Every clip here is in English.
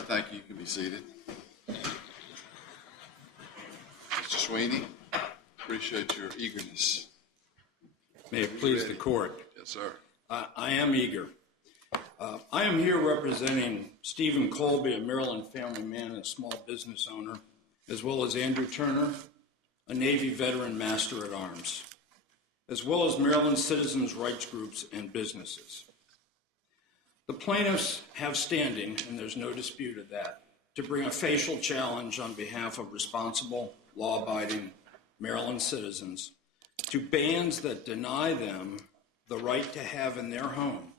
right, thank you. You can be seated. Mr. Sweeney, appreciate your eagerness. May it please the court. Yes, sir. I am eager. I am here representing Stephen Kolbe, a Maryland family man and small business owner, as well as Andrew Turner, a Navy veteran master at arms, as well as Maryland citizens' rights groups and businesses. The plaintiffs have standing, and there's no dispute of that, to bring a facial challenge on behalf of responsible, law-abiding Maryland citizens to bans that deny them the right to have in their home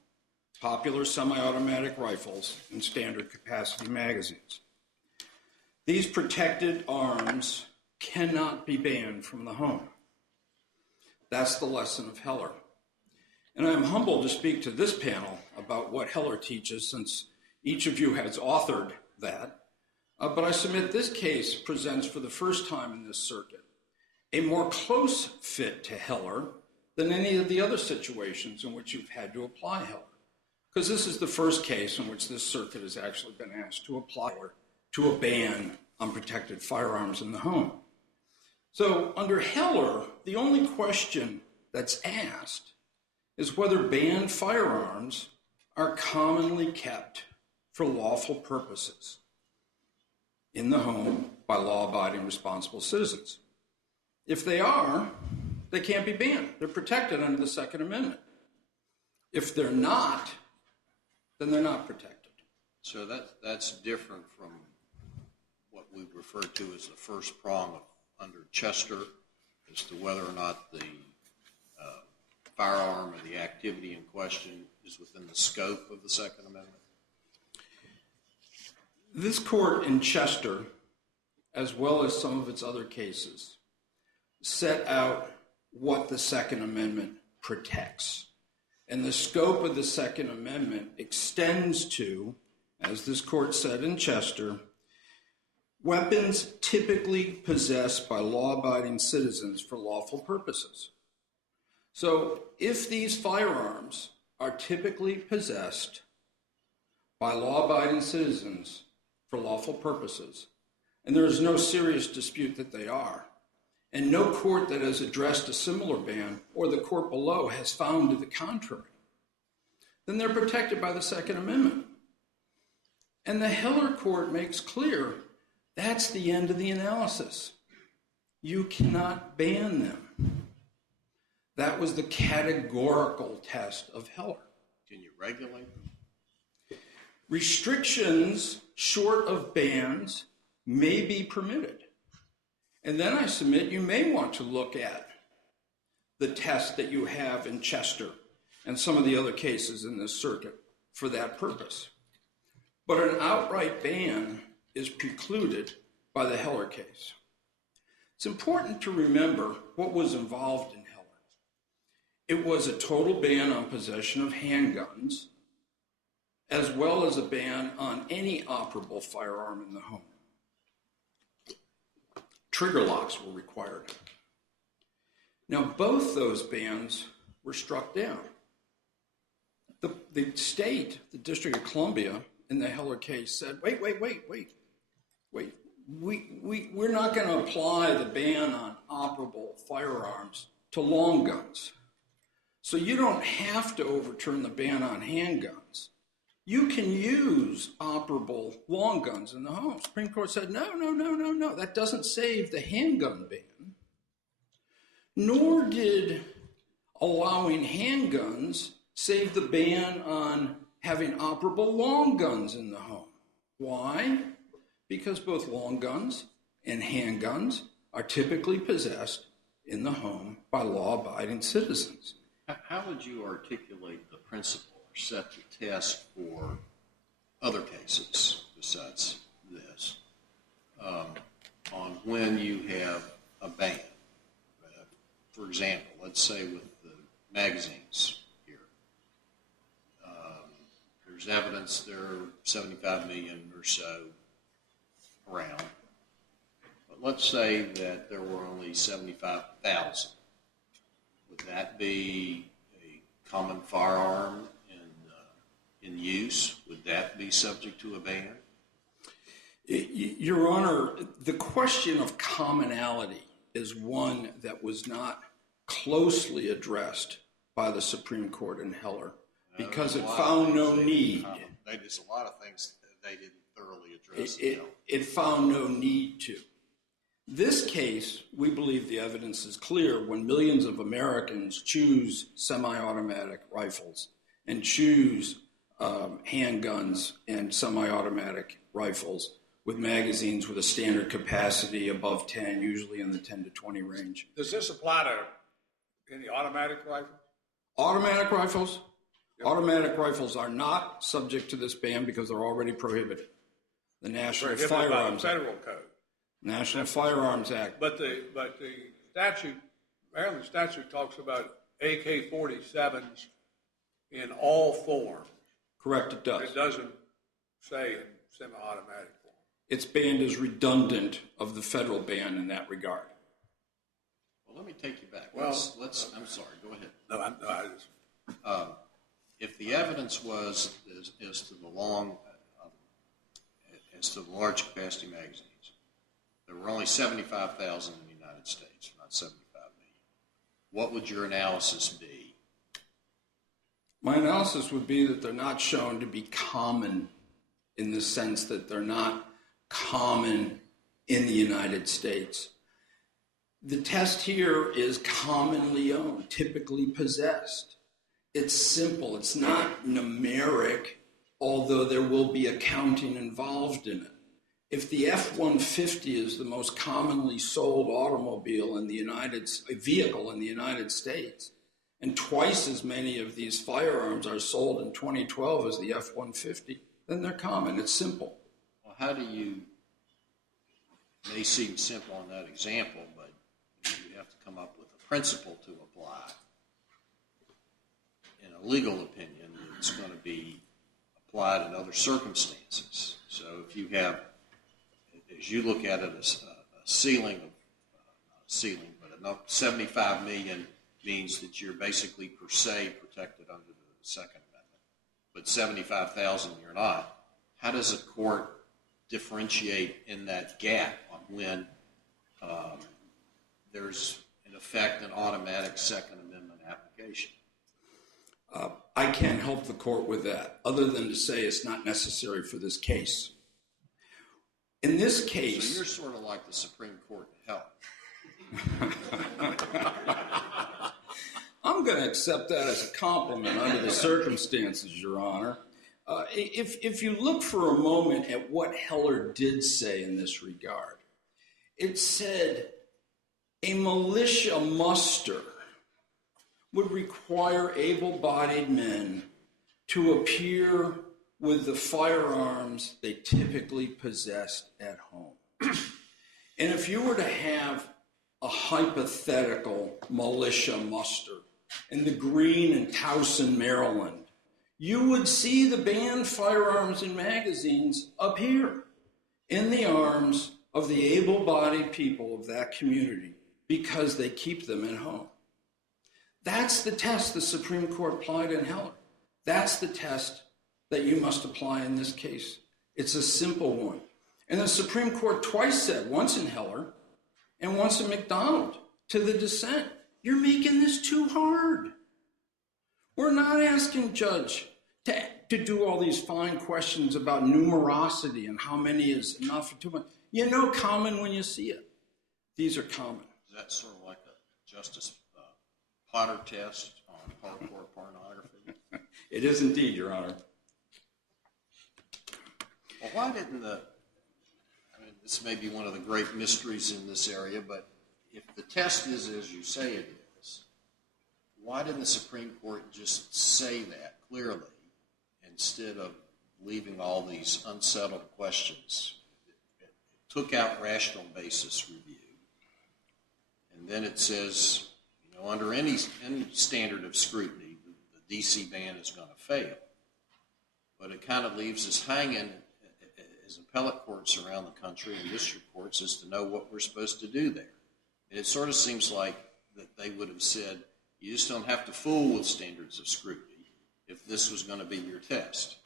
popular semi-automatic rifles and standard capacity magazines. These protected arms cannot be banned from the home. That's the lesson of Heller. And I am humbled to speak to this panel about what Heller teaches, since each of you has authored that. But I submit this case presents for the first time in this circuit a more close fit to Heller than any of the other situations in which you've had to apply Heller. Because this is the first case in which this circuit has actually been asked to apply Heller to a ban on protected firearms in the home. So under Heller, the only question that's asked is whether banned firearms are commonly kept for lawful purposes in the home by law-abiding responsible citizens. If they are, they can't be banned. They're protected under the Second Amendment. If they're not, then they're not protected. So that's different from what we refer to as the first prong under Chester as to whether or not the firearm or the activity in question is within the scope of the Second Amendment? This court in Chester, as well as some of its other cases, set out what the Second Amendment protects. And the scope of the Second Amendment extends to, as this court said in Chester, weapons typically possessed by law-abiding citizens for lawful purposes. So if these firearms are typically possessed by law-abiding citizens for lawful purposes, and there is no serious dispute that they are, and no court that has addressed a similar ban or the court below has found to the contrary, then they're protected by the Second Amendment. And the Heller court makes clear that's the end of the analysis. You cannot ban them. That was the categorical test of Heller. Can you regulate them? Restrictions short of bans may be permitted. And then I submit you may want to look at the test that you have in Chester and some of the other cases in this circuit for that purpose. But an outright ban is precluded by the Heller case. It's important to remember what was involved in Heller. It was a total ban on possession of handguns, as well as a ban on any operable firearm in the home. Trigger locks were required. Now, both those bans were struck down. The state, the District of Columbia, in the Heller case said, wait. We're not going to apply the ban on operable firearms to long guns. So you don't have to overturn the ban on handguns. You can use operable long guns in the home. Supreme Court said, no. That doesn't save the handgun ban. Nor did allowing handguns save the ban on having operable long guns in the home. Why? Because both long guns and handguns are typically possessed in the home by law-abiding citizens. How would you articulate the principle or set the test for other cases besides this on when you have a ban? For example, let's say with the magazines here, there's evidence there are 75 million or so around. But let's say that there were only 75,000. Would that be a common firearm in use? Would that be subject to a ban? Your Honor, the question of commonality is one that was not closely addressed by the Supreme Court in Heller because it found no need. There's a lot of things that they didn't thoroughly address. It found no need to. This case, we believe the evidence is clear when millions of Americans choose semi-automatic rifles and choose handguns and semi-automatic rifles with magazines with a standard capacity above 10, usually in the 10 to 20 range. Does this apply to any automatic rifle? Automatic rifles? Yep. Automatic rifles are not subject to this ban because they're already prohibited. The National Firearms Act. Federal code. National Firearms Act. But the statute, Maryland statute talks about AK-47s in all forms. Correct, it does. It doesn't say in semi-automatic form. It's banned as redundant of the federal ban in that regard. Well, let me take you back. Well, I'm sorry, go ahead. No, I just... If the evidence was as to the large capacity magazines, there were only 75,000 in the United States, not 75 million. What would your analysis be? My analysis would be that they're not shown to be common in the sense that they're not common in the United States. The test here is commonly owned, typically possessed. It's simple. It's not numeric, although there will be accounting involved in it. If the F-150 is the most commonly sold automobile in the vehicle in the United States, and twice as many of these firearms are sold in 2012 as the F-150, then they're common. It's simple. Well, how do you, it may seem simple in that example, but you have to come up with a principle to apply. In a legal opinion, it's going to be applied in other circumstances. So if you have, as you look at it, a ceiling of, not a ceiling, but enough 75 million means that you're basically per se protected under the Second Amendment. But 75,000 you're not. How does a court differentiate in that gap on when there's, in effect, an automatic Second Amendment application? I can't help the court with that, other than to say it's not necessary for this case. In this case... So you're sort of like the Supreme Court in hell. I'm going to accept that as a compliment under the circumstances, Your Honor. If you look for a moment at what Heller did say in this regard, it said a militia muster would require able-bodied men to appear with the firearms they typically possessed at home. And if you were to have a hypothetical militia muster in the Green and Towson, Maryland, you would see the banned firearms and magazines appear in the arms of the able-bodied people of that community because they keep them at home. That's the test the Supreme Court applied in Heller. That's the test that you must apply in this case. It's a simple one. And the Supreme Court twice said, once in Heller and once in McDonald, to the dissent, you're making this too hard. We're not asking Judge to do all these fine questions about numerosity and how many is enough or too much. You know common when you see it. These are common. Is that sort of like a Justice Potter test on hardcore pornography? It is indeed, Your Honor. Well, why didn't this may be one of the great mysteries in this area, but if the test is as you say it is, why didn't the Supreme Court just say that clearly instead of leaving all these unsettled questions? It took out rational basis review, and then it says, under any standard of scrutiny, the D.C. ban is going to fail. But it kind of leaves us hanging as appellate courts around the country and district courts as to know what we're supposed to do there. And it sort of seems like that they would have said, you just don't have to fool with standards of scrutiny if this was going to be your test.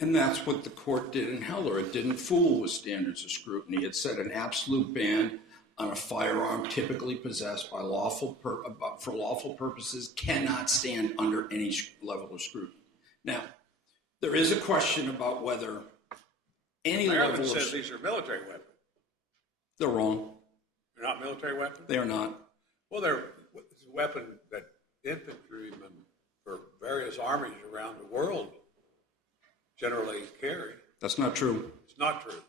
And that's what the court did in Heller. It didn't fool with standards of scrutiny. It set an absolute ban on a firearm typically possessed by for lawful purposes cannot stand under any level of scrutiny. Now, there is a question about whether any Maryland level of... says these are military weapons. They're wrong. They're not military weapons? They are not. Well, it's a weapon that infantrymen for various armies around the world generally carry. That's not true. It's not true.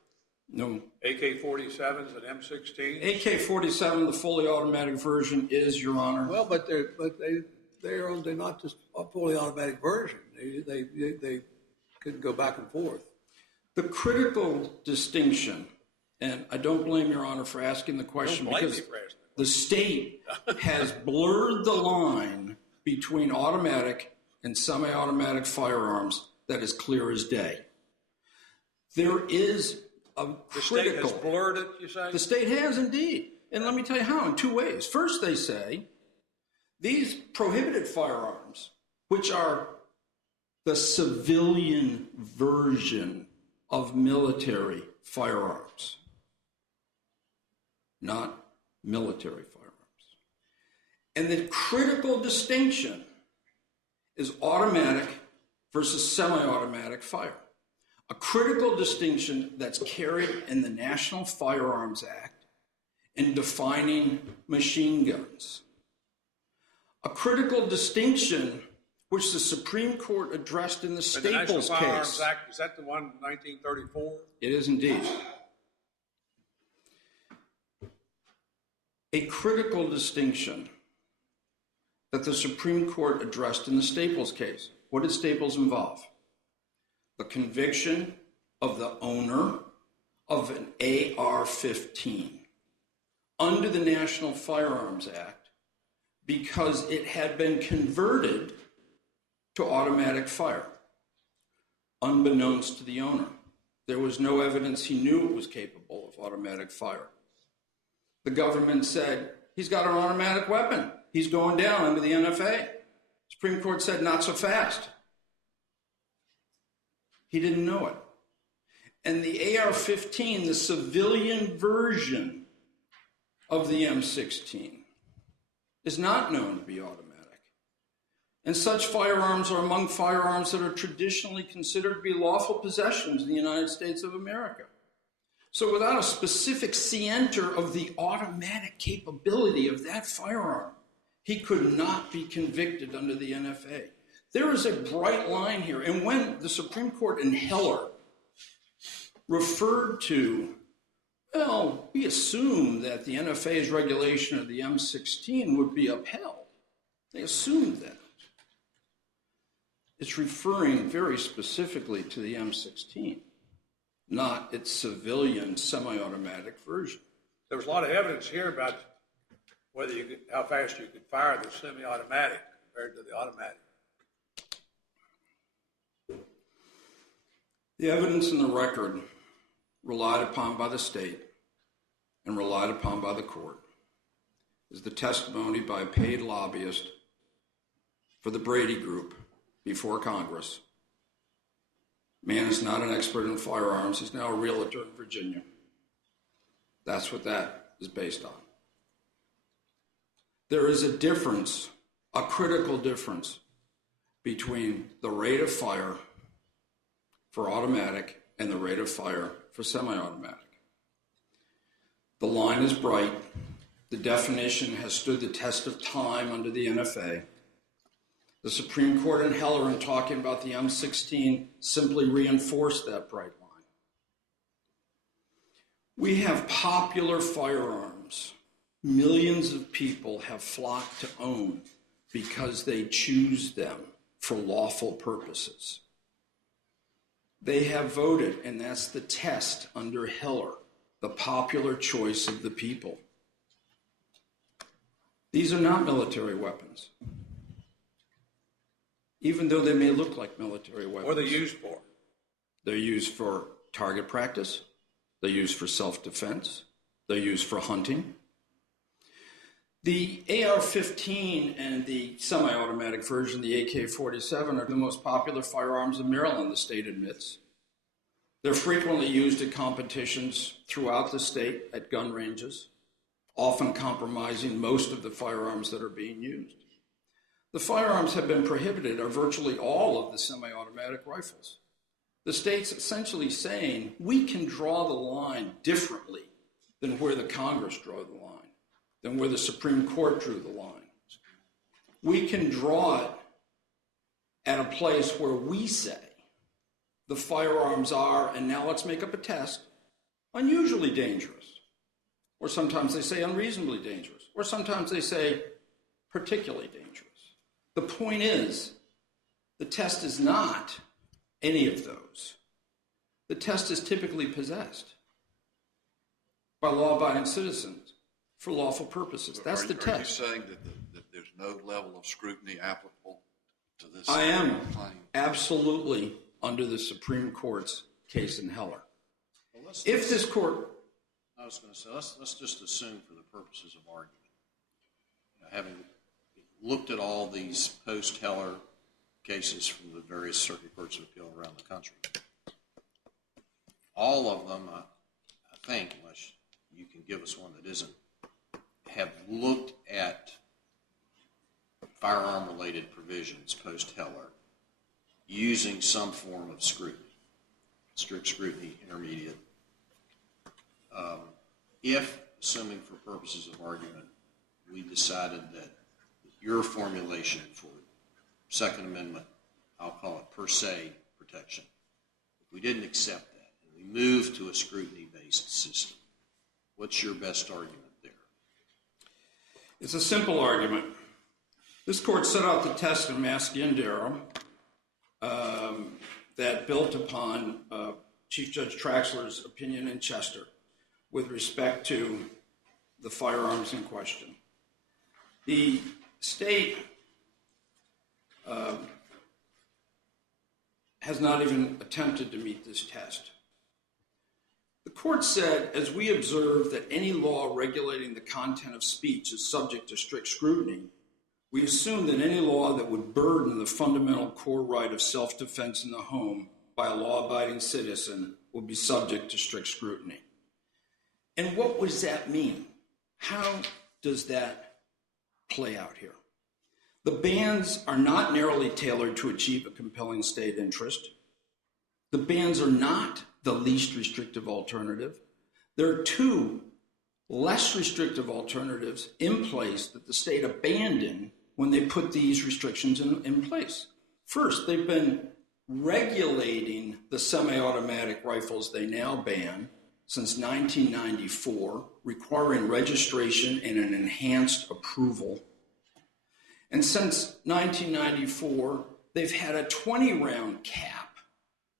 No. AK-47s and M16s? AK-47, the fully automatic version, is, Your Honor. Well, but they're not just a fully automatic version. They can go back and forth. The critical distinction, and I don't blame Your Honor for asking the question, Don't blame because me for asking the state has blurred the line between automatic and semi-automatic firearms that is clear as day. There is a The critical... state has blurred it, you say? The state has indeed. And let me tell you how, in two ways. First, they say these prohibited firearms, which are the civilian version of military firearms, not military firearms. And the critical distinction is automatic versus semi-automatic fire. A critical distinction that's carried in the National Firearms Act in defining machine guns. A critical distinction which the Supreme Court addressed in the Staples the National Firearms case. Act, is that the one in 1934? It is indeed. A critical distinction that the Supreme Court addressed in the Staples case. What did Staples involve? The conviction of the owner of an AR-15 under the National Firearms Act because it had been converted to automatic fire, unbeknownst to the owner. There was no evidence he knew it was capable of automatic fire. The government said, he's got an automatic weapon. He's going down under the NFA. Supreme Court said, not so fast. He didn't know it. And the AR-15, the civilian version of the M16, is not known to be automatic. And such firearms are among firearms that are traditionally considered to be lawful possessions in the United States of America. So without a specific scienter of the automatic capability of that firearm, he could not be convicted under the NFA. There is a bright line here. And when the Supreme Court in Heller referred to, well, we assumed that the NFA's regulation of the M16 would be upheld. They assumed that. It's referring very specifically to the M16, not its civilian semi-automatic version. There was a lot of evidence here about whether how fast you could fire the semi-automatic compared to the automatic. The evidence in the record relied upon by the state and relied upon by the court is the testimony by a paid lobbyist for the Brady Group before Congress. Man is not an expert in firearms. He's now a realtor in Virginia. That's what that is based on. There is a difference, a critical difference, between the rate of fire for automatic and the rate of fire for semi-automatic. The line is bright. The definition has stood the test of time under the NFA. The Supreme Court in Heller, in talking about the M16, simply reinforced that bright line. We have popular firearms. Millions of people have flocked to own because they choose them for lawful purposes. They have voted, and that's the test under Heller, the popular choice of the people. These are not military weapons, even though they may look like military weapons. What are they used for? They're used for target practice. They're used for self-defense. They're used for hunting. The AR-15 and the semi-automatic version, the AK-47, are the most popular firearms in Maryland, the state admits. They're frequently used at competitions throughout the state at gun ranges, often compromising most of the firearms that are being used. The firearms have been prohibited are virtually all of the semi-automatic rifles. The state's essentially saying we can draw the line differently than where the Congress drew the line, than where the Supreme Court drew the line. We can draw it at a place where we say the firearms are, and now let's make up a test, unusually dangerous. Or sometimes they say unreasonably dangerous. Or sometimes they say particularly dangerous. The point is, the test is not any of those. The test is typically possessed by law-abiding citizens for lawful purposes. That's the test. Are you saying that there's no level of scrutiny applicable to this? I am claim? absolutely under the Supreme Court's case in Heller. Well, If this court... I was going to say, let's just assume for the purposes of argument, having looked at all these post-Heller cases from the various circuit courts of appeal around the country, all of them, I think, unless you can give us one that isn't, have looked at firearm-related provisions post-Heller using some form of scrutiny, strict scrutiny, intermediate. If, assuming for purposes of argument, we decided that your formulation for Second Amendment, I'll call it per se protection, if we didn't accept that and we moved to a scrutiny-based system, what's your best argument there? It's a simple argument. This court set out the test in Masciandero that built upon Chief Judge Traxler's opinion in Chester with respect to the firearms in question. The state has not even attempted to meet this test. The court said, as we observe that any law regulating the content of speech is subject to strict scrutiny, we assume that any law that would burden the fundamental core right of self-defense in the home by a law-abiding citizen will be subject to strict scrutiny. And what does that mean? How does that play out here? The bans are not narrowly tailored to achieve a compelling state interest. The bans are not the least restrictive alternative. There are two less restrictive alternatives in place that the state abandoned when they put these restrictions in place. First, they've been regulating the semi-automatic rifles they now ban since 1994, requiring registration and an enhanced approval. And since 1994, they've had a 20-round cap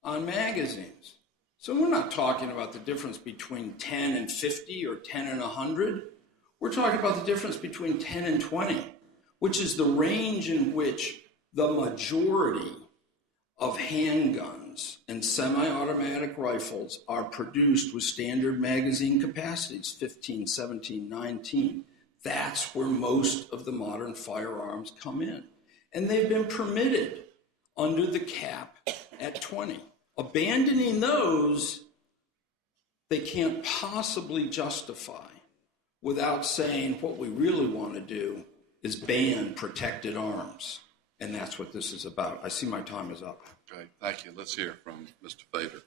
on magazines. So we're not talking about the difference between 10 and 50 or 10 and 100. We're talking about the difference between 10 and 20, which is the range in which the majority of handguns and semi-automatic rifles are produced with standard magazine capacities, 15, 17, 19. That's where most of the modern firearms come in. And they've been permitted under the cap at 20. Abandoning those, they can't possibly justify without saying what we really want to do is ban protected arms. And that's what this is about. I see my time is up. Okay, thank you. Let's hear from Mr. Fader.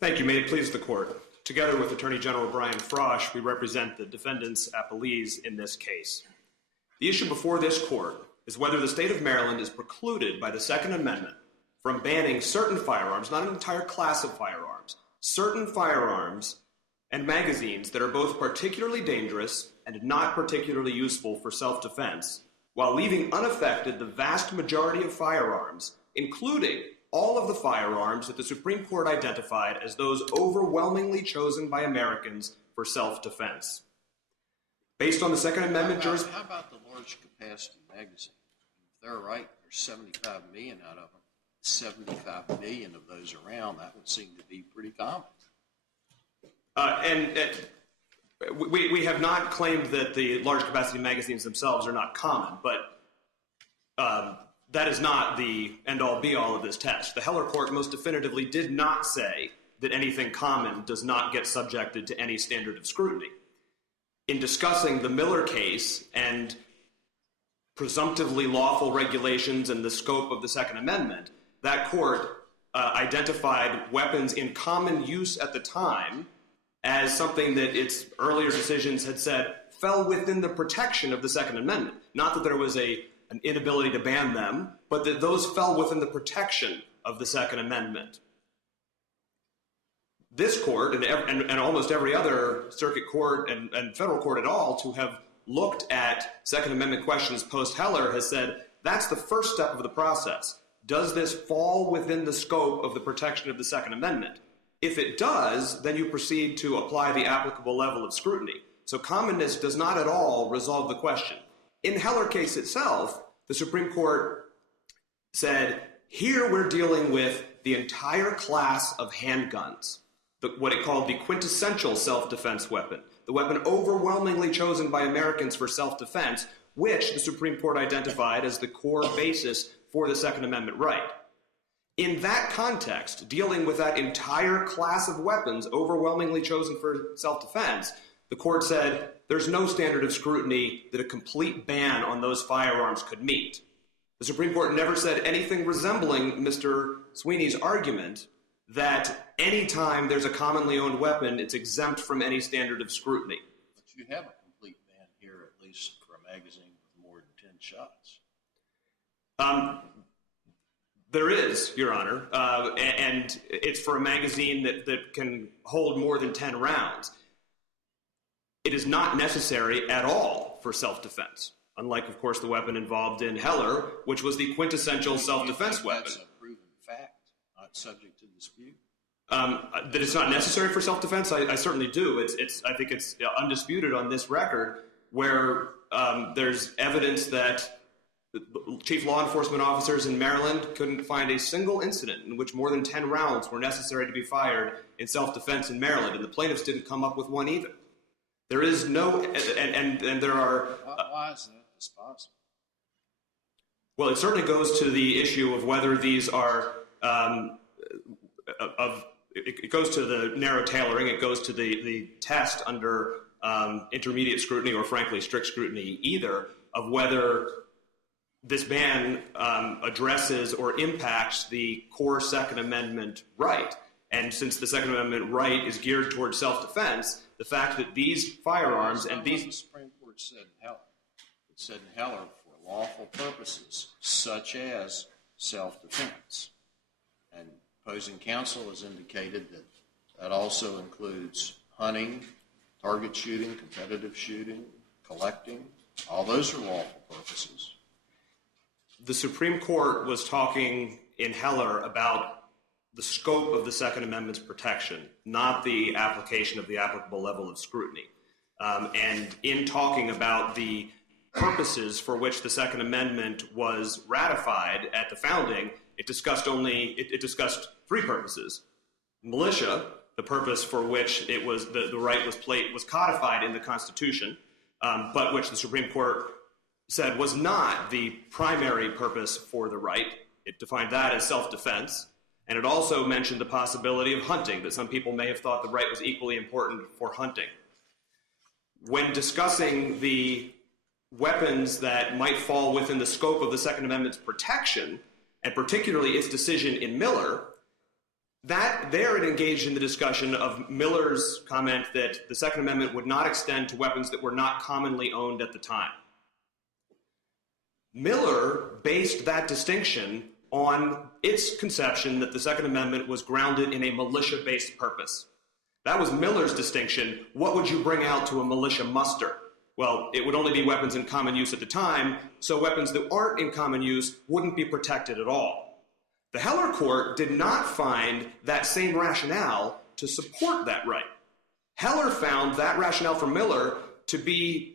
Thank you. May it please the court. Together with Attorney General Brian Frosch, we represent the defendants' appellees in this case. The issue before this court is whether the state of Maryland is precluded by the Second Amendment from banning certain firearms, not an entire class of firearms, certain firearms and magazines that are both particularly dangerous and not particularly useful for self-defense, while leaving unaffected the vast majority of firearms, including all of the firearms that the Supreme Court identified as those overwhelmingly chosen by Americans for self-defense. Based on the Second Amendment jurisprudence... How about the large capacity magazine? If they're right, there's 75 million out of them. 75 million of those around, that would seem to be pretty common. We have not claimed that the large capacity magazines themselves are not common, but that is not the end-all be-all of this test. The Heller Court most definitively did not say that anything common does not get subjected to any standard of scrutiny. In discussing the Miller case and presumptively lawful regulations and the scope of the Second Amendment, that court identified weapons in common use at the time as something that its earlier decisions had said fell within the protection of the Second Amendment. Not that there was an inability to ban them, but that those fell within the protection of the Second Amendment. This court and almost every other circuit court and federal court at all to have looked at Second Amendment questions post-Heller has said that's the first step of the process. Does this fall within the scope of the protection of the Second Amendment? If it does, then you proceed to apply the applicable level of scrutiny. So commonness does not at all resolve the question. In the Heller case itself, the Supreme Court said, here we're dealing with the entire class of handguns, what it called the quintessential self-defense weapon, the weapon overwhelmingly chosen by Americans for self-defense, which the Supreme Court identified as the core basis for the Second Amendment right. In that context, dealing with that entire class of weapons overwhelmingly chosen for self-defense, the court said there's no standard of scrutiny that a complete ban on those firearms could meet. The Supreme Court never said anything resembling Mr. Sweeney's argument that any time there's a commonly owned weapon, it's exempt from any standard of scrutiny. But you have a complete ban here, at least for a magazine with more than 10 shots. There is, Your Honor, and it's for a magazine that can hold more than 10 rounds. It is not necessary at all for self-defense, unlike, of course, the weapon involved in Heller, which was the quintessential self-defense weapon. That's a proven fact, not subject to dispute. That it's not necessary for self-defense, I certainly do. I think it's undisputed on this record where there's evidence that chief law enforcement officers in Maryland couldn't find a single incident in which more than 10 rounds were necessary to be fired in self-defense in Maryland, and the plaintiffs didn't come up with one either. There is no, and there are... Why is that dispositive? Well, it certainly goes to the issue of whether these are, it goes to the narrow tailoring, it goes to the test under intermediate scrutiny or, frankly, strict scrutiny either, of whether this ban addresses or impacts the core Second Amendment right. And since the Second Amendment right is geared towards self-defense, the fact that these firearms and these... The Supreme Court said in Heller. It said in Heller for lawful purposes, such as self-defense. And opposing counsel has indicated that that also includes hunting, target shooting, competitive shooting, collecting. All those are lawful purposes. The Supreme Court was talking in Heller about the scope of the Second Amendment's protection, not the application of the applicable level of scrutiny. And in talking about the purposes for which the Second Amendment was ratified at the founding, it discussed three purposes. Militia, the purpose for which it was the right was codified in the Constitution, but which the Supreme Court said was not the primary purpose for the right. It defined that as self-defense, and it also mentioned the possibility of hunting, that some people may have thought the right was equally important for hunting. When discussing the weapons that might fall within the scope of the Second Amendment's protection, and particularly its decision in Miller, that there it engaged in the discussion of Miller's comment that the Second Amendment would not extend to weapons that were not commonly owned at the time. Miller based that distinction on its conception that the Second Amendment was grounded in a militia-based purpose. That was Miller's distinction. What would you bring out to a militia muster? Well, it would only be weapons in common use at the time, so weapons that aren't in common use wouldn't be protected at all. The Heller Court did not find that same rationale to support that right. Heller found that rationale for Miller to be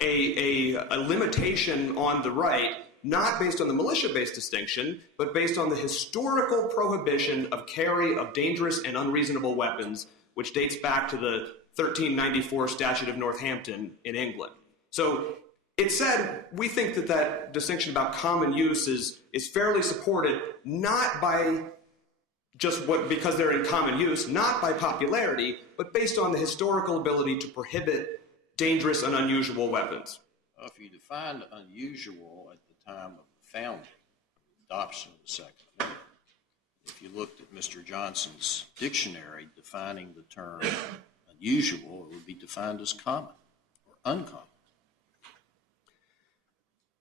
a limitation on the right, not based on the militia-based distinction, but based on the historical prohibition of carry of dangerous and unreasonable weapons, which dates back to the 1394 Statute of Northampton in England. So it said, we think that that distinction about common use is fairly supported, not by just because they're in common use, not by popularity, but based on the historical ability to prohibit dangerous and unusual weapons. If you defined unusual at the time of the founding, adoption of the Second Amendment, if you looked at Mr. Johnson's dictionary defining the term unusual, it would be defined as common or uncommon.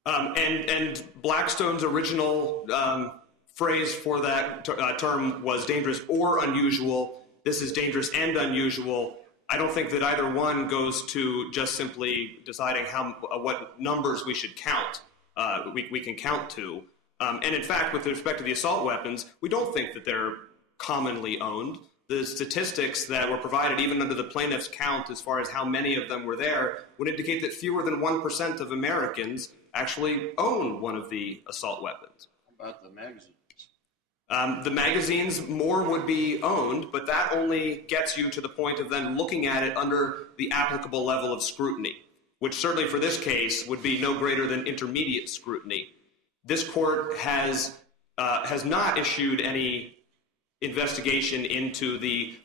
And Blackstone's original phrase for that term was dangerous or unusual. This is dangerous and unusual. I don't think that either one goes to just simply deciding what numbers we should count. We can count to. And in fact, with respect to the assault weapons, we don't think that they're commonly owned. The statistics that were provided, even under the plaintiff's count, as far as how many of them were there, would indicate that fewer than 1% of Americans actually own one of the assault weapons. How about the magazines? The magazines, more would be owned, but that only gets you to the point of then looking at it under the applicable level of scrutiny, which certainly for this case would be no greater than intermediate scrutiny. This court has not issued any investigation into the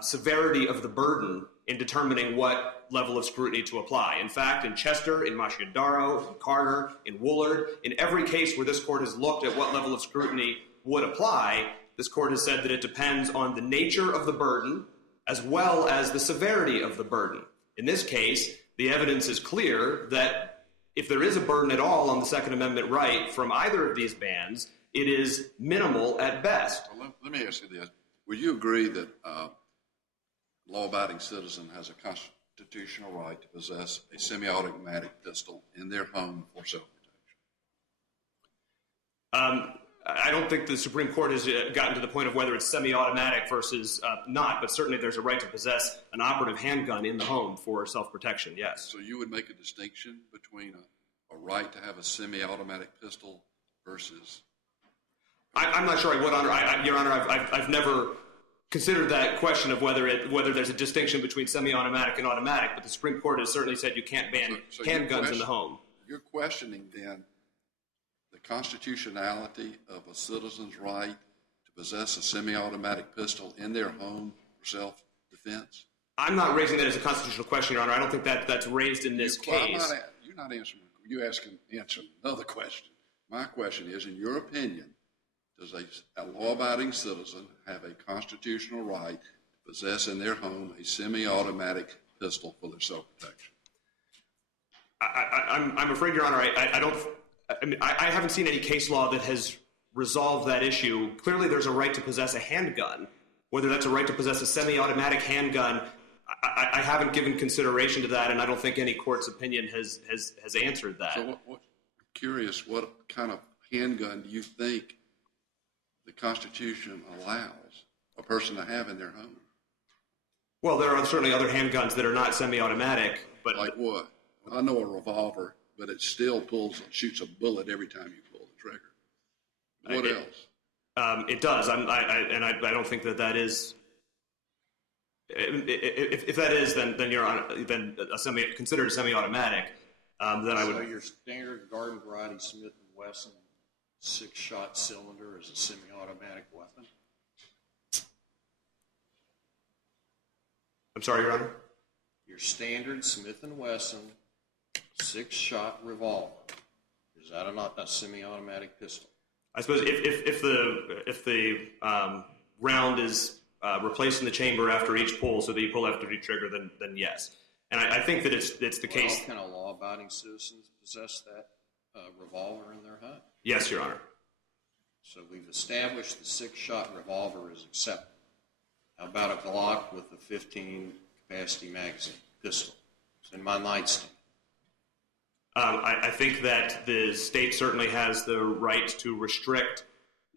severity of the burden in determining what level of scrutiny to apply. In fact, in Chester, in Masciandaro, in Carter, in Woolard, in every case where this court has looked at what level of scrutiny would apply, this court has said that it depends on the nature of the burden as well as the severity of the burden. In this case, the evidence is clear that if there is a burden at all on the Second Amendment right from either of these bans, it is minimal at best. Well, let me ask you this. Would you agree that law-abiding citizen has a constitutional right to possess a semi-automatic pistol in their home for self-protection? I don't think the Supreme Court has gotten to the point of whether it's semi-automatic versus not, but certainly there's a right to possess an operative handgun in the home for self-protection, yes. So you would make a distinction between a right to have a semi-automatic pistol versus... I'm not sure I would, Your Honor. I've never considered that question of whether there's a distinction between semi-automatic and automatic, but the Supreme Court has certainly said you can't ban handguns in the home. You're questioning, then, the constitutionality of a citizen's right to possess a semi-automatic pistol in their home for self-defense? I'm not raising that as a constitutional question, Your Honor. I don't think that's raised in this case. You're not answering. You're answering another question. My question is, in your opinion, does a law-abiding citizen have a constitutional right to possess in their home a semi-automatic pistol for their self-protection? I'm afraid, Your Honor, I haven't seen any case law that has resolved that issue. Clearly, there's a right to possess a handgun. Whether that's a right to possess a semi-automatic handgun, I haven't given consideration to that, and I don't think any court's opinion has answered that. So, curious, what kind of handgun do you think the Constitution allows a person to have in their home? Well, there are certainly other handguns that are not semi-automatic, but like what? I know a revolver, but it still shoots a bullet every time you pull the trigger. What else? It does. I don't think that is. If that is, then Your Honor, then considered a semi-automatic. Then I would. So your standard garden variety Smith & Wesson 6-shot cylinder is a semi-automatic weapon? I'm sorry, Your Honor? Your standard Smith & Wesson 6-shot revolver, is that a semi-automatic pistol? I suppose if the round is replaced in the chamber after each pull, so that you pull after each trigger, then yes. And I think that it's the case. Can a law-abiding citizen possess that revolver in their home? Yes, Your Honor. So we've established the 6-shot revolver is accepted. How about a Glock with a 15-capacity magazine pistol? It's in my nightstand. I think that the state certainly has the right to restrict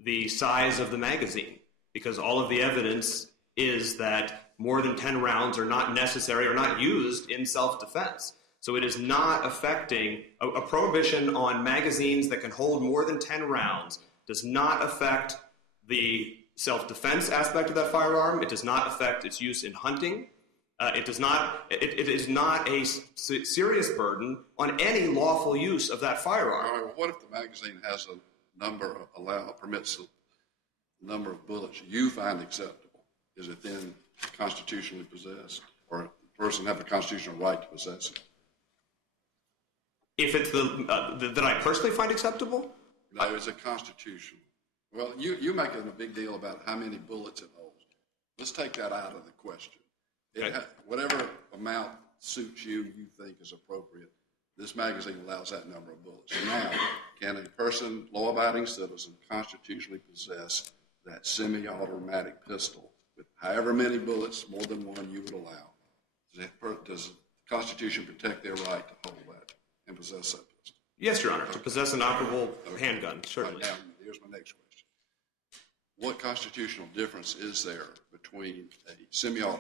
the size of the magazine, because all of the evidence is that more than 10 rounds are not necessary or not used in self-defense. So it is not affecting a prohibition on magazines that can hold more than 10 rounds does not affect the self-defense aspect of that firearm. It does not affect its use in hunting. It is not a serious burden on any lawful use of that firearm. All right, well, what if the magazine has a number, permits the number of bullets you find acceptable? Is it then constitutionally possessed, or the person have a constitutional right to possess it? If it's that I personally find acceptable? No, it's a constitutional. Well, you're making a big deal about how many bullets it holds. Let's take that out of the question. Okay. Whatever amount suits you think is appropriate, this magazine allows that number of bullets. Now, can a person, law-abiding citizen, constitutionally possess that semi-automatic pistol with however many bullets, more than one, you would allow? Does the Constitution protect their right to hold that and possess that pistol? Yes, Your Honor, to possess an operable handgun, certainly. Right, now, here's my next question. What constitutional difference is there between the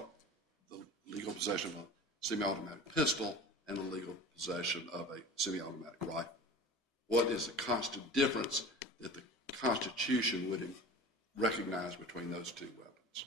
legal possession of a semi-automatic pistol and the legal possession of a semi-automatic rifle? What is the constant difference that the Constitution would recognize between those two weapons?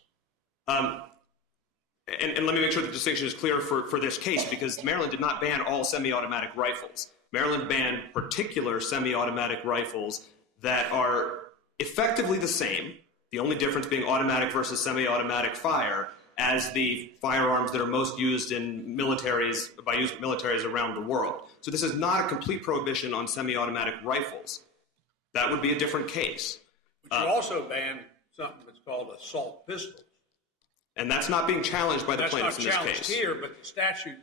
And let me make sure the distinction is clear for this case, because Maryland did not ban all semi-automatic rifles. Maryland banned particular semi-automatic rifles that are effectively the same, the only difference being automatic versus semi-automatic fire, as the firearms that are most used in militaries, by militaries around the world. So this is not a complete prohibition on semi-automatic rifles. That would be a different case. But you also banned something that's called assault pistols. And that's not being challenged by the plaintiffs in this case. That's not challenged here, but the statute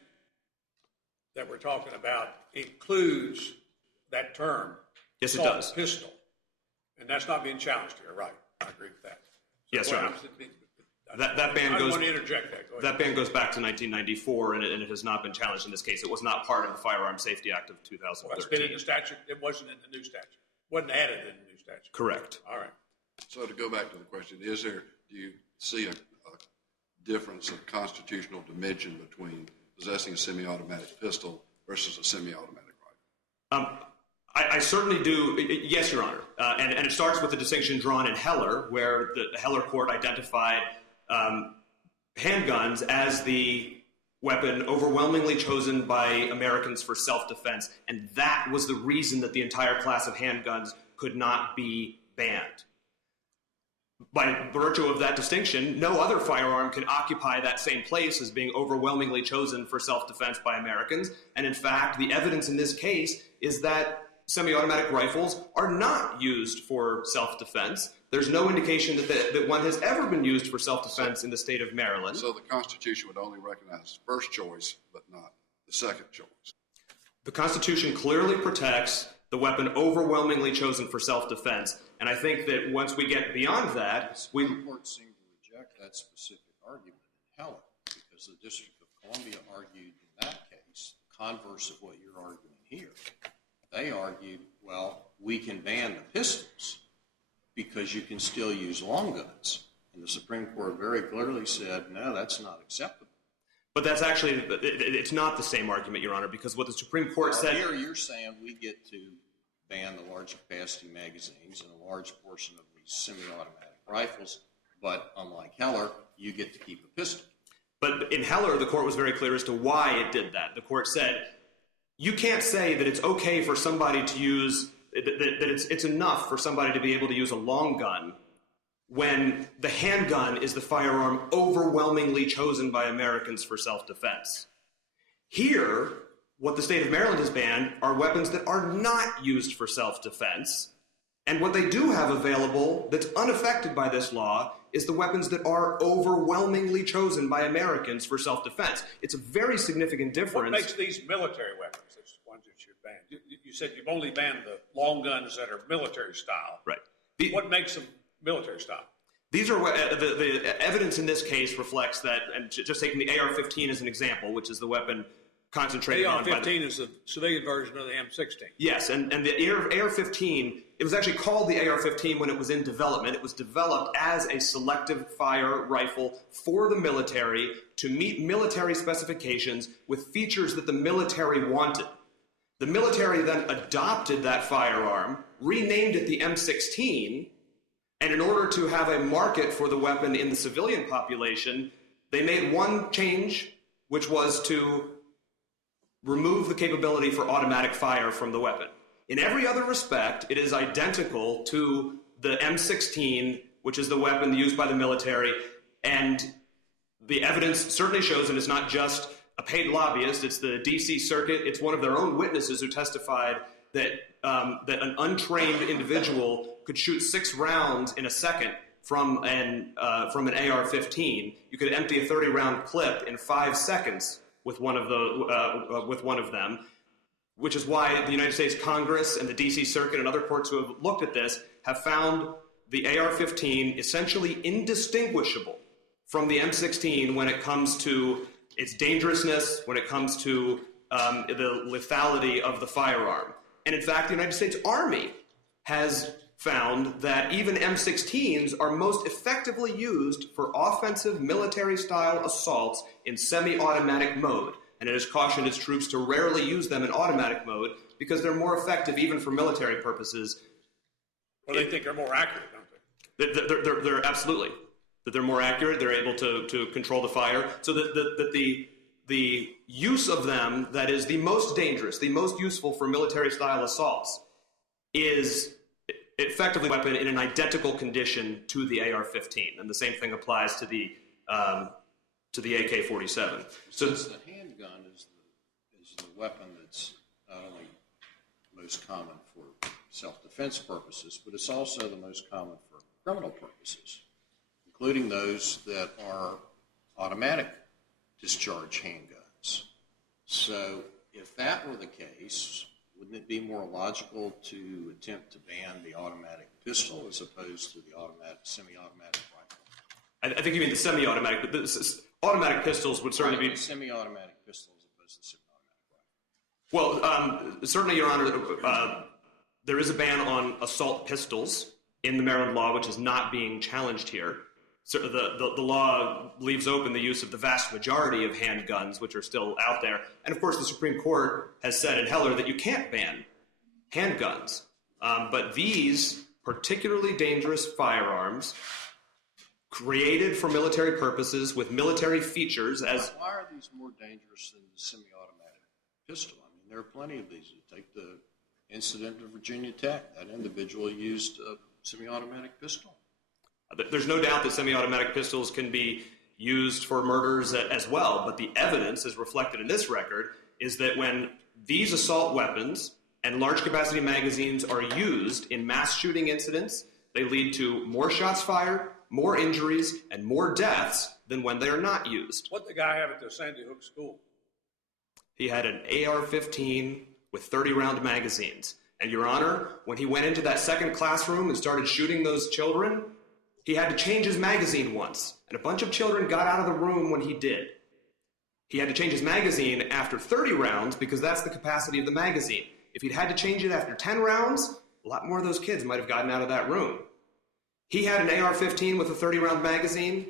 that we're talking about includes that term. Yes, it does. Pistol. And that's not being challenged here, right? I agree with that. So yes, sir. That ban I goes. want to interject that. Go ahead. That ban goes back to 1994, and it has not been challenged in this case. It was not part of the Firearms Safety Act of 2013. Well, it's been in the statute. It wasn't in the new statute. Wasn't added in the new statute. Correct. All right. So to go back to the question, do you see a difference of constitutional dimension between possessing a semi-automatic pistol versus a semi-automatic rifle? I certainly do. Yes, Your Honor. And it starts with the distinction drawn in Heller, where the Heller court identified handguns as the weapon overwhelmingly chosen by Americans for self-defense, and that was the reason that the entire class of handguns could not be banned. By virtue of that distinction, no other firearm can occupy that same place as being overwhelmingly chosen for self-defense by Americans, and in fact, the evidence in this case is that semi-automatic rifles are not used for self-defense. There's no indication that one has ever been used for self-defense in the state of Maryland. So the Constitution would only recognize first choice, but not the second choice. The Constitution clearly protects the weapon overwhelmingly chosen for self-defense, and I think that once we get beyond that, the Supreme Court seemed to reject that specific argument in Heller, because the District of Columbia argued in that case the converse of what you're arguing here. They argued, well, we can ban the pistols because you can still use long guns. And the Supreme Court very clearly said, no, that's not acceptable. But that's actually, it's not the same argument, Your Honor, because what the Supreme Court said... Here you're saying we get to ban the large capacity magazines and a large portion of these semi-automatic rifles, but unlike Heller, you get to keep a pistol. But in Heller, the court was very clear as to why it did that. The court said, you can't say that it's okay for somebody to use, that it's enough for somebody to be able to use a long gun when the handgun is the firearm overwhelmingly chosen by Americans for self-defense. Here, what the state of Maryland has banned are weapons that are not used for self-defense, and what they do have available that's unaffected by this law is the weapons that are overwhelmingly chosen by Americans for self-defense. It's a very significant difference. What makes these military weapons, these ones that you banned? You said you've only banned the long guns that are military style. Right. What makes them military style? These are the evidence in this case reflects that, and just taking the AR-15 as an example, which is the weapon concentrated on. AR-15 is the civilian version of the M16. Yes, and the AR-15, it was actually called the AR-15 when it was in development. It was developed as a selective fire rifle for the military to meet military specifications with features that the military wanted. The military then adopted that firearm, renamed it the M16, and in order to have a market for the weapon in the civilian population, they made one change which was to remove the capability for automatic fire from the weapon. In every other respect, it is identical to the M16, which is the weapon used by the military, and the evidence certainly shows, and it's not just a paid lobbyist, it's the D.C. Circuit, it's one of their own witnesses who testified that an untrained individual could shoot 6 rounds in a second from an AR-15. You could empty a 30-round clip in 5 seconds with one of them, which is why the United States Congress and the D.C. Circuit and other courts who have looked at this have found the AR-15 essentially indistinguishable from the M16 when it comes to its dangerousness, when it comes to the lethality of the firearm. And in fact, the United States Army has found that even M16s are most effectively used for offensive military-style assaults in semi-automatic mode. And it has cautioned its troops to rarely use them in automatic mode because they're more effective even for military purposes. Well, they think they're more accurate, don't they? They're absolutely. That they're more accurate, they're able to control the fire. So that the use of them that is the most dangerous, the most useful for military-style assaults is effectively a weapon in an identical condition to the AR-15. And the same thing applies to the AK-47. So since the handgun is the weapon that's not only most common for self-defense purposes, but it's also the most common for criminal purposes, including those that are automatic discharge handguns. So if that were the case, wouldn't it be more logical to attempt to ban the automatic pistol as opposed to the semi-automatic rifle? I think you mean the semi-automatic, but automatic pistols would certainly be... Semi-automatic pistol as opposed to semi-automatic rifle. Well, certainly, Your Honor, there is a ban on assault pistols in the Maryland law, which is not being challenged here. So the law leaves open the use of the vast majority of handguns, which are still out there. And of course, the Supreme Court has said in Heller that you can't ban handguns. But these particularly dangerous firearms, created for military purposes with military features as... Why are these more dangerous than the semi-automatic pistol? I mean, there are plenty of these. You take the incident of Virginia Tech. That individual used a semi-automatic pistol. There's no doubt that semi-automatic pistols can be used for murders as well, but the evidence, as reflected in this record, is that when these assault weapons and large-capacity magazines are used in mass shooting incidents, they lead to more shots fired, more injuries, and more deaths than when they are not used. What did the guy have at the Sandy Hook school? He had an AR-15 with 30-round magazines. And, Your Honor, when he went into that second classroom and started shooting those children, he had to change his magazine once, and a bunch of children got out of the room when he did. He had to change his magazine after 30 rounds because that's the capacity of the magazine. If he'd had to change it after 10 rounds, a lot more of those kids might have gotten out of that room. He had an AR-15 with a 30-round magazine.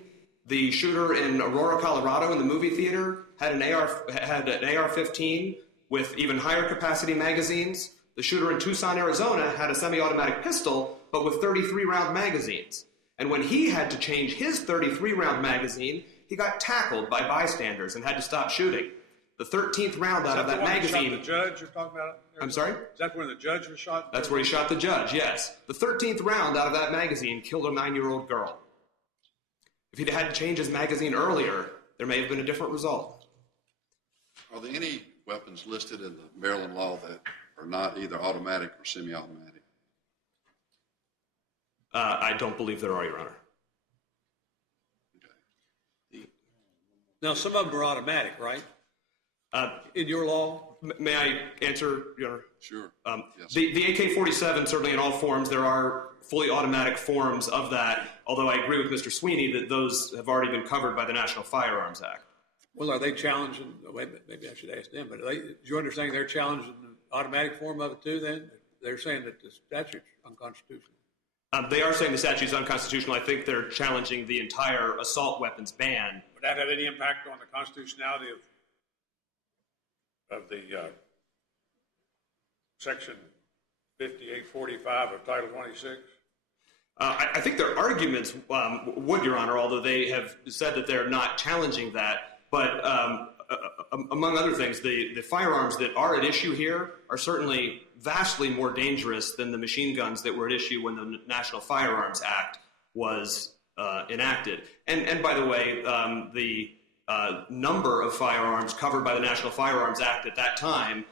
The shooter in Aurora, Colorado, in the movie theater had an AR-15 with even higher capacity magazines. The shooter in Tucson, Arizona had a semi-automatic pistol, but with 33-round magazines. And when he had to change his 33-round magazine, he got tackled by bystanders and had to stop shooting. The 13th round out of that magazine... Is that the judge you're talking about? I'm sorry? Is that when the judge was shot? That's where he shot the judge, yes. The 13th round out of that magazine killed a 9-year-old girl. If he'd had to change his magazine earlier, there may have been a different result. Are there any weapons listed in the Maryland law that are not either automatic or semi-automatic? I don't believe there are, Your Honor. Now, some of them are automatic, right? In your law? May I answer, Your Honor? Sure. Yes. The AK-47, certainly in all forms, there are fully automatic forms of that, although I agree with Mr. Sweeney that those have already been covered by the National Firearms Act. Well, are they challenging, maybe I should ask them, but do you understand they're challenging the automatic form of it too then? They're saying that the statute's unconstitutional. They are saying the statute's unconstitutional. I think they're challenging the entire assault weapons ban. Would that have any impact on the constitutionality of the Section 5845 of Title 26? I think their arguments would, Your Honor, although they have said that they're not challenging that. But among other things, the firearms that are at issue here are certainly vastly more dangerous than the machine guns that were at issue when the National Firearms Act was enacted. And by the way, the number of firearms covered by the National Firearms Act at that time,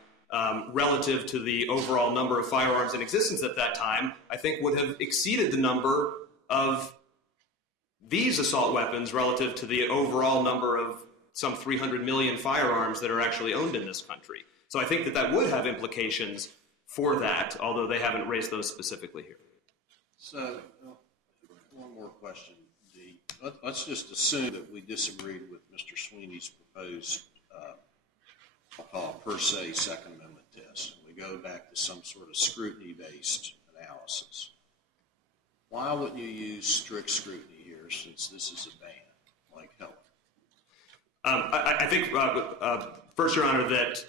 relative to the overall number of firearms in existence at that time, I think would have exceeded the number of these assault weapons relative to the overall number of some 300 million firearms that are actually owned in this country. So I think that would have implications for that, although they haven't raised those specifically here. So, one more question. Let's just assume that we disagreed with Mr. Sweeney's proposed, I'll call it per se, Second Amendment test, and we go back to some sort of scrutiny-based analysis. Why wouldn't you use strict scrutiny here, since this is a ban, like Heller? I think, first, Your Honor, that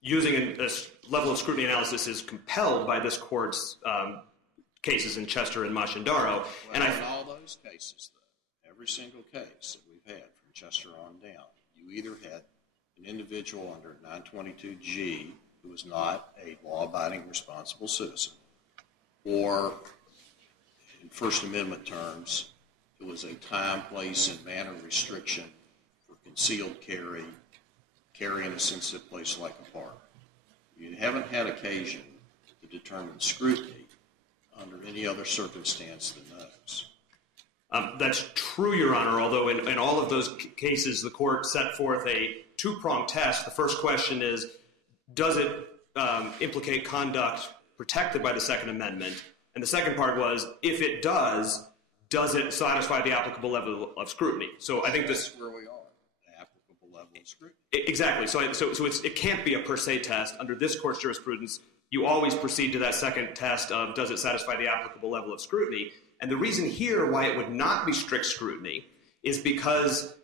using a level of scrutiny analysis is compelled by this court's cases in Chester and Machandaro. Well, in all those cases, though, every single case that we've had from Chester on down, you either had an individual under 922G who was not a law-abiding responsible citizen, or in First Amendment terms, it was a time, place, and manner restriction for concealed carry in a sensitive place like a park. You haven't had occasion to determine scrutiny under any other circumstance than those. That's true, Your Honor, although in all of those cases, the court set forth a two-pronged test. The first question is, does it implicate conduct protected by the Second Amendment? And the second part was, if it does it satisfy the applicable level of scrutiny? So I think that's where we are, the applicable level of scrutiny. Exactly. So it can't be a per se test. Under this court's jurisprudence, you always proceed to that second test of, does it satisfy the applicable level of scrutiny? And the reason here why it would not be strict scrutiny is because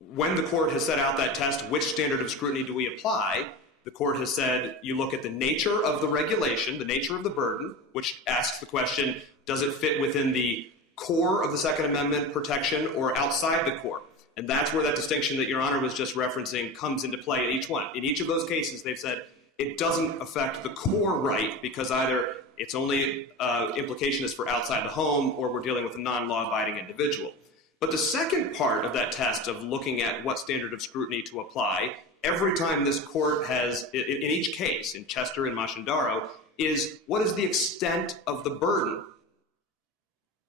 when the court has set out that test, which standard of scrutiny do we apply, the court has said you look at the nature of the regulation, the nature of the burden, which asks the question, does it fit within the core of the Second Amendment protection or outside the core? And that's where that distinction that Your Honor was just referencing comes into play in each one. In each of those cases, they've said it doesn't affect the core right because either its only implication is for outside the home or we're dealing with a non-law-abiding individual. But the second part of that test of looking at what standard of scrutiny to apply, every time this court has, in each case, in Chester and Machandaro, is what is the extent of the burden?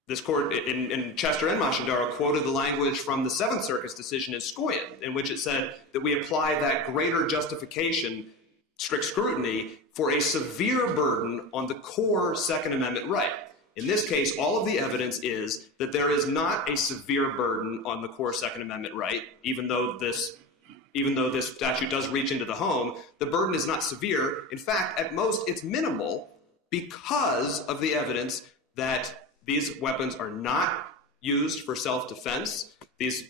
This court in Chester and Machandaro quoted the language from the Seventh Circuit's decision in Scoyen, in which it said that we apply that greater justification, strict scrutiny, for a severe burden on the core Second Amendment right. In this case, all of the evidence is that there is not a severe burden on the core Second Amendment right, even though this statute does reach into the home. The burden is not severe. In fact, at most, it's minimal because of the evidence that these weapons are not used for self-defense. These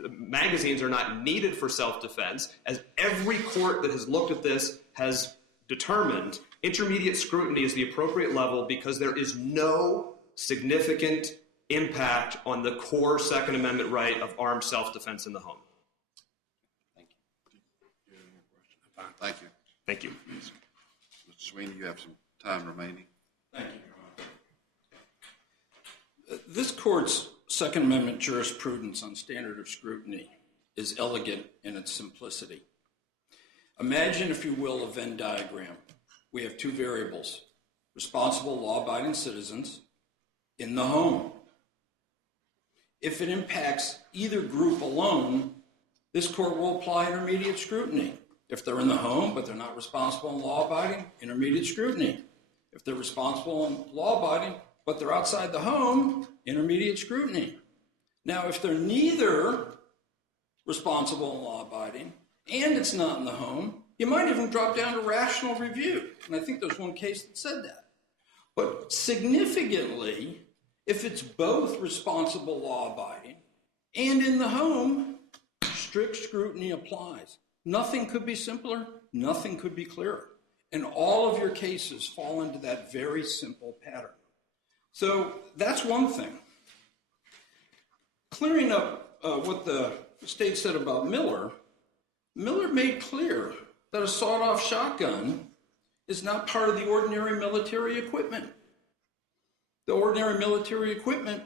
magazines are not needed for self-defense. As every court that has looked at this has determined, intermediate scrutiny is the appropriate level because there is no significant impact on the core Second Amendment right of armed self-defense in the home. Thank you. Thank you. Thank you. Mr. Sweeney, you have some time remaining. Thank you, Your Honor. This court's Second Amendment jurisprudence on standard of scrutiny is elegant in its simplicity. Imagine, if you will, a Venn diagram. We have two variables: responsible, law-abiding citizens in the home. If it impacts either group alone, this court will apply intermediate scrutiny. If they're in the home but they're not responsible and law-abiding, intermediate scrutiny. If they're responsible and law-abiding but they're outside the home, intermediate scrutiny. Now, if they're neither responsible and law-abiding and it's not in the home, you might even drop down to rational review. And I think there's one case that said that. But significantly, if it's both responsible, law-abiding and in the home, strict scrutiny applies. Nothing could be simpler. Nothing could be clearer. And all of your cases fall into that very simple pattern. So that's one thing. Clearing up what the state said about Miller, Miller made clear that a sawed-off shotgun is not part of the ordinary military equipment. The ordinary military equipment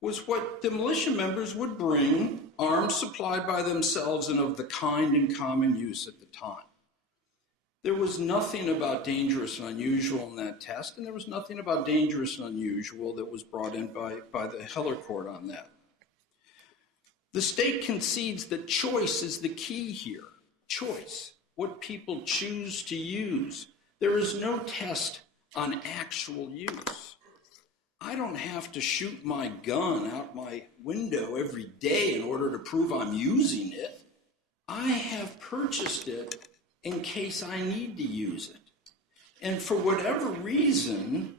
was what the militia members would bring, arms supplied by themselves and of the kind in common use at the time. There was nothing about dangerous and unusual in that test, and there was nothing about dangerous and unusual that was brought in by the Heller court on that. The state concedes that choice is the key here. Choice, what people choose to use. There is no test on actual use. I don't have to shoot my gun out my window every day in order to prove I'm using it. I have purchased it in case I need to use it. And for whatever reason,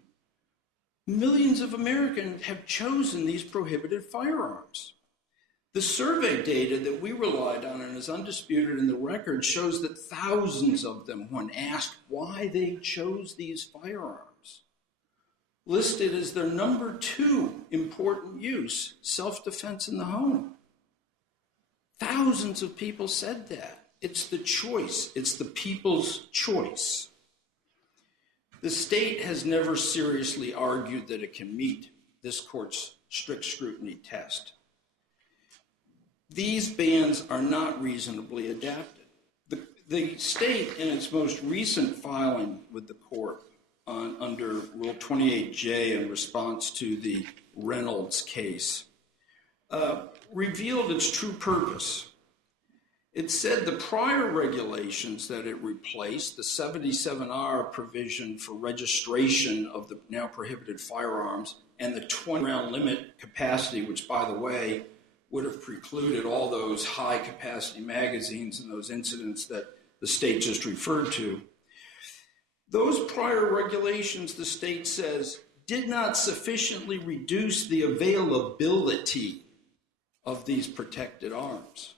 millions of Americans have chosen these prohibited firearms. The survey data that we relied on and is undisputed in the record shows that thousands of them, when asked why they chose these firearms, listed as their number 2 important use, self-defense in the home. Thousands of people said that. It's the choice. It's the people's choice. The state has never seriously argued that it can meet this court's strict scrutiny test. These bans are not reasonably adapted. The state, in its most recent filing with the court under Rule 28J in response to the Reynolds case, revealed its true purpose. It said the prior regulations that it replaced, the 77R provision for registration of the now prohibited firearms and the 20-round limit capacity, which, by the way, would have precluded all those high-capacity magazines and those incidents that the state just referred to. Those prior regulations, the state says, did not sufficiently reduce the availability of these protected arms.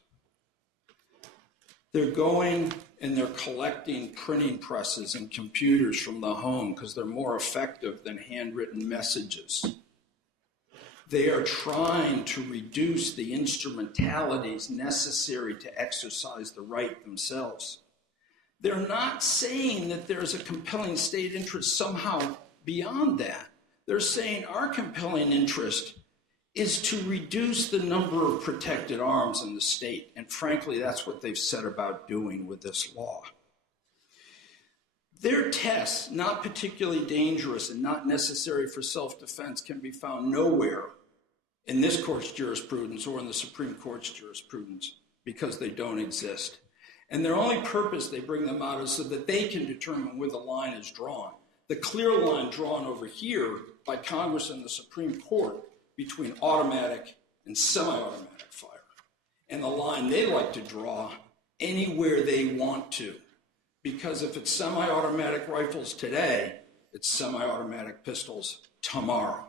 They're going and they're collecting printing presses and computers from the home because they're more effective than handwritten messages. They are trying to reduce the instrumentalities necessary to exercise the right themselves. They're not saying that there's a compelling state interest somehow beyond that. They're saying our compelling interest is to reduce the number of protected arms in the state. And frankly, that's what they've set about doing with this law. Their tests, not particularly dangerous and not necessary for self-defense, can be found nowhere in this court's jurisprudence or in the Supreme Court's jurisprudence because they don't exist. And their only purpose they bring them out is so that they can determine where the line is drawn. The clear line drawn over here by Congress and the Supreme Court between automatic and semi-automatic fire. And the line they like to draw anywhere they want to. Because if it's semi-automatic rifles today, it's semi-automatic pistols tomorrow.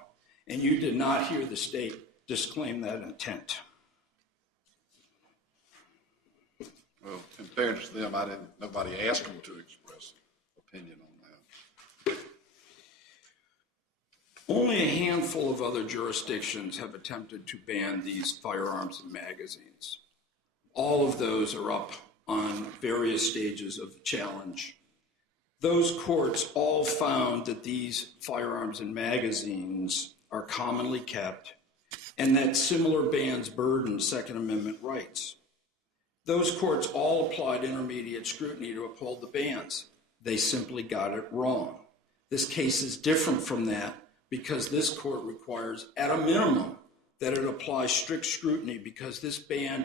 And you did not hear the state disclaim that intent. Well, in fairness to them, nobody asked them to express opinion on that. Only a handful of other jurisdictions have attempted to ban these firearms and magazines. All of those are up on various stages of the challenge. Those courts all found that these firearms and magazines are commonly kept and that similar bans burden Second Amendment rights. Those courts all applied intermediate scrutiny to uphold the bans. They simply got it wrong. This case is different from that because this court requires, at a minimum, that it apply strict scrutiny because this ban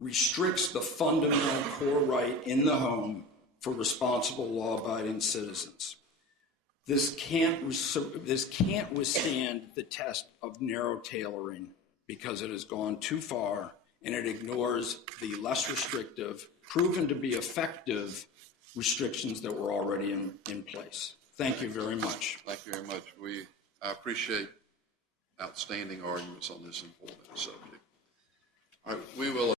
restricts the fundamental core right in the home for responsible law-abiding citizens. This can't withstand the test of narrow tailoring because it has gone too far and it ignores the less restrictive, proven to be effective restrictions that were already in place. Thank you very much. Thank you very much. I appreciate outstanding arguments on this important subject. All right, we will